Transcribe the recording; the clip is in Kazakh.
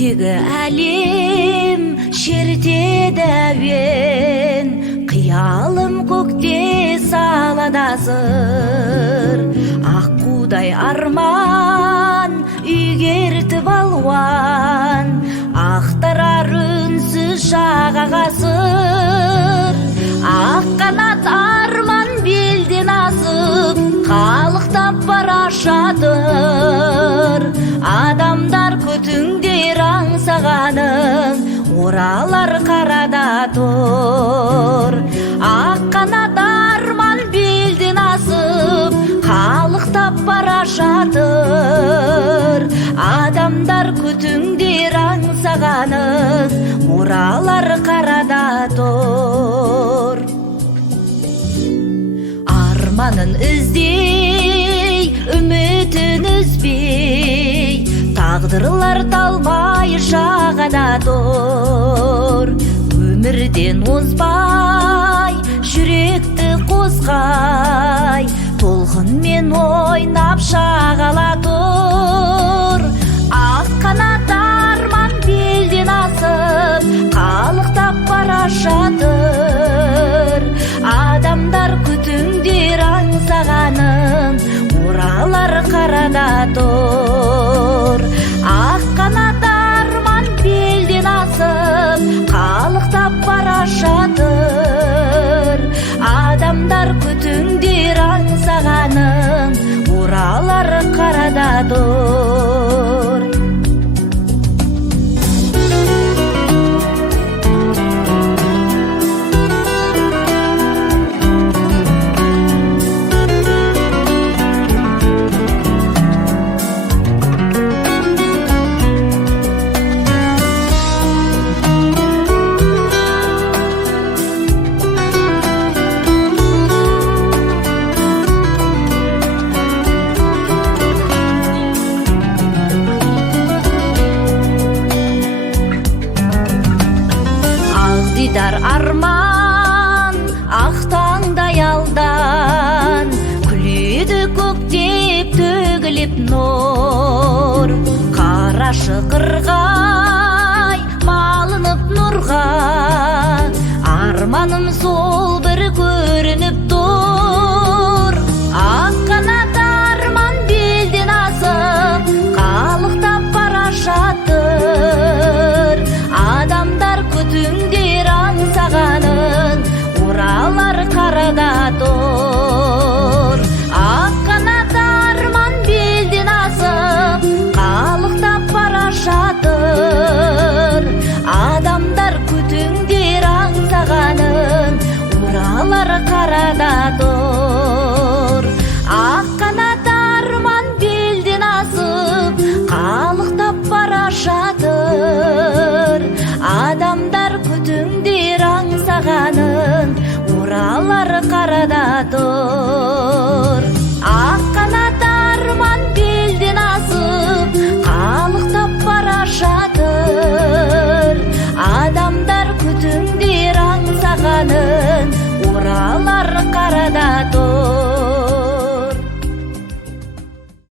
Көктегі әлем шертедәбен, қиялым көкте саладазыр. Аққудай арман үйгертіп алуан, ақтарар үнсіз жағағасыр. Ақ қанат арман белден асып, қалықтап бара жатыр. Адамдар көтіңдер аңсағаның, оралар қарада тұр. Ақ қанат арман белден асып, қалықтап бара жатыр. Адамдар көтіңдер аңсағаның, оралар қарада тұр. Арманын іздей, үмітін үзбей, тағдырлар талмай жағада тұр. Өмірден озбай, жүректі қозғай, толқынмен ойнап жағала тұр. Ақ қанат арман белден асып, қалықтап бара жатыр. Адамдар күтіңдер аңсағаның, оралар қарада тұр. Ақ қанат арман белден асып, қалықтап бара жатыр. Адамдар күтіңдер аңсағаның, оралар қарада тұр. Дидар арман ақтаңдай алдан, күледі көктеп төгіліп нұр. Қарашы қырғай малынып нұрға, арманым сол бір көрініп тұр. Ақ қанат арман белден асып, қалықтап бара жатыр. Адамдар күтіңдер аңсағаның, оралар қарада тұр. Ақ қанат арман белден асып, қалықтап бара жатыр. Адамдар күтіңдер аңсағаның, оралар қарада тұр. Ақ қанат арман белден асып, қалықтап бара жатыр. Адамдар күтіңдер аңсағаның, оралар қарада тұр.